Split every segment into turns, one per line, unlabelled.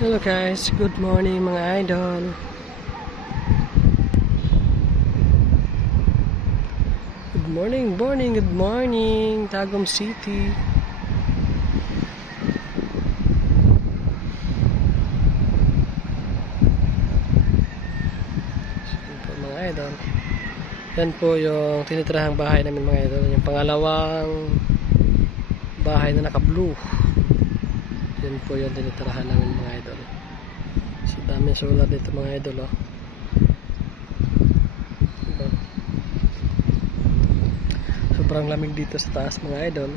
Hello guys, good morning mga idol. Good morning, morning, good morning, Tagum City. Yan po mga idol. Yan po yung tinitirahang bahay namin mga idol. Yung pangalawang bahay na naka-blue. Yan po yung tinitirahan namin mga idol. So dami solar dito mga idol oh. Diba? Sobrang lamig dito sa taas mga idol.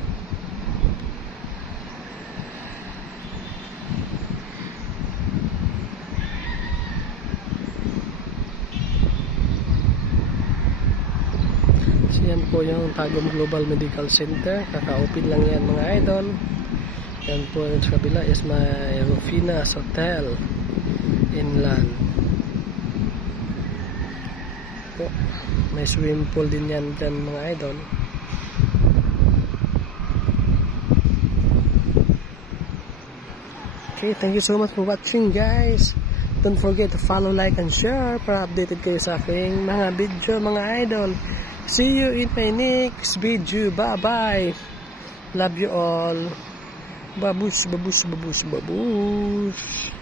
So yan po yung Tagum Global Medical Center. Kaka-open lang yan mga idol. Yan po yung sa kabila is may Rufinas Hotel Inland. Po. May swimming pool din yan dyan mga idol. Okay, thank you so much for watching guys. Don't forget to follow, like, and share para updated kayo sa aking mga video mga idol. See you in my next video. Bye-bye. Love you all. Babush, babush, babush, babush.